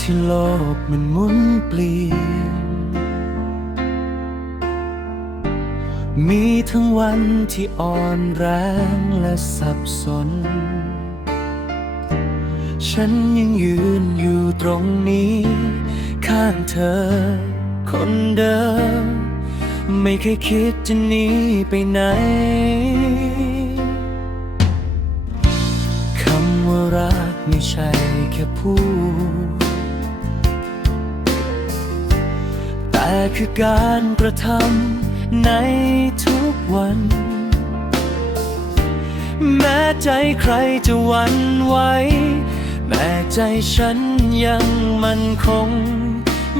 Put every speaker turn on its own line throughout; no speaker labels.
ที่โลกมันหมุนเปลี่ยน มีทั้งวันที่อ่อนแรงและสับสน ฉันยังยืนอยู่ตรงนี้ ข้างเธอ คนเดิม ไม่เคยคิดจะหนีไปไหนคำว่ารักไม่ใช่แค่พูด แต่คือการกระทำในทุกวัน แม้ใจใครจะวันไหวแม้ใจฉันยังมันคง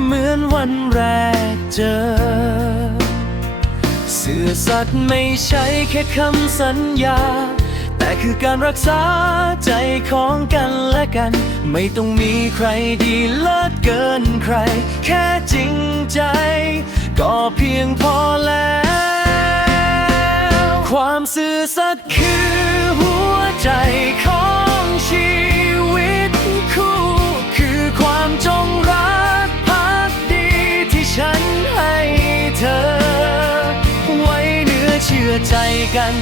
เหมือนวันแรกเจอ เสื่อสัตย์ไม่ใช่แค่คำสัญญา คือการรักษาใจของกันและกัน ไม่ต้องมีใครดีเลิศเกินใคร แค่จริงใจ ก็เพียงพอแล้ว ความซื่อสัตย์คือหัวใจของ เชื่อใจกัน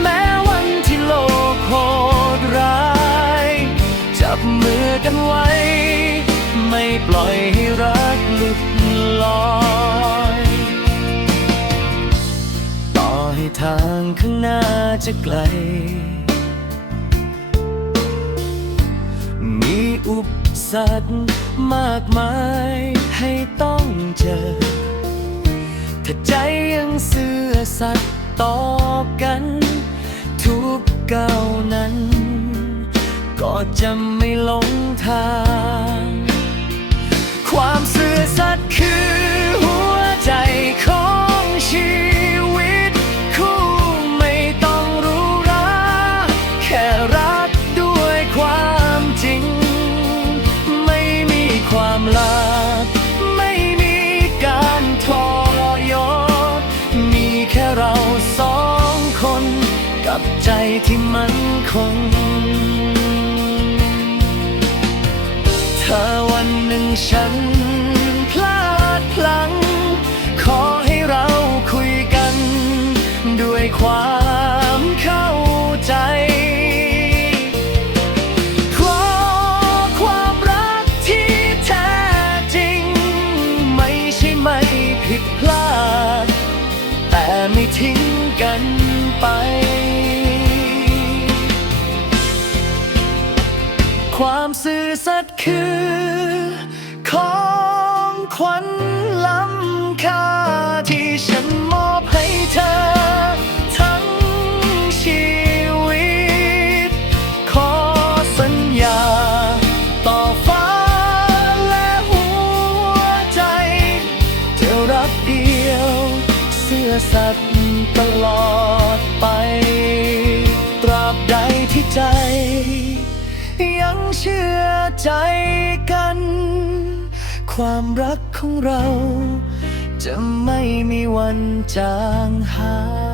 แม้วันที่โลกโหดร้าย จับมือกันไว้ ไม่ปล่อยให้รักหลุดลอย ต่อให้ทางข้างหน้าจะไกล มีอุปสรรคมากมายให้ต้องเจอ ถ้าใจยังเสื่อสัตย์ ต่อกัน ทุกก้าวนั้น ก็จะไม่หลงทาง ใจที่มันคง ถ้าวันหนึ่งฉันพลาดพลั้ง ขอให้เราคุยกัน ด้วยความเข้าใจเพราะความรักที่แท้จริงไม่ใช่ไม่ผิดพลาด แต่ไม่ทิ้งกันไป ความซื่อสัตย์คือ ของขวัญล้ำค่าที่ฉันมอบให้เธอ ทั้งชีวิต ขอสัญญา ต่อฟ้าและหัวใจจะรักเดียว เสื้อสัตย์ตลอดไป ตราบใดที่ใจ ยังเชื่อใจกัน ความรักของเรา จะไม่มีวันจางหาย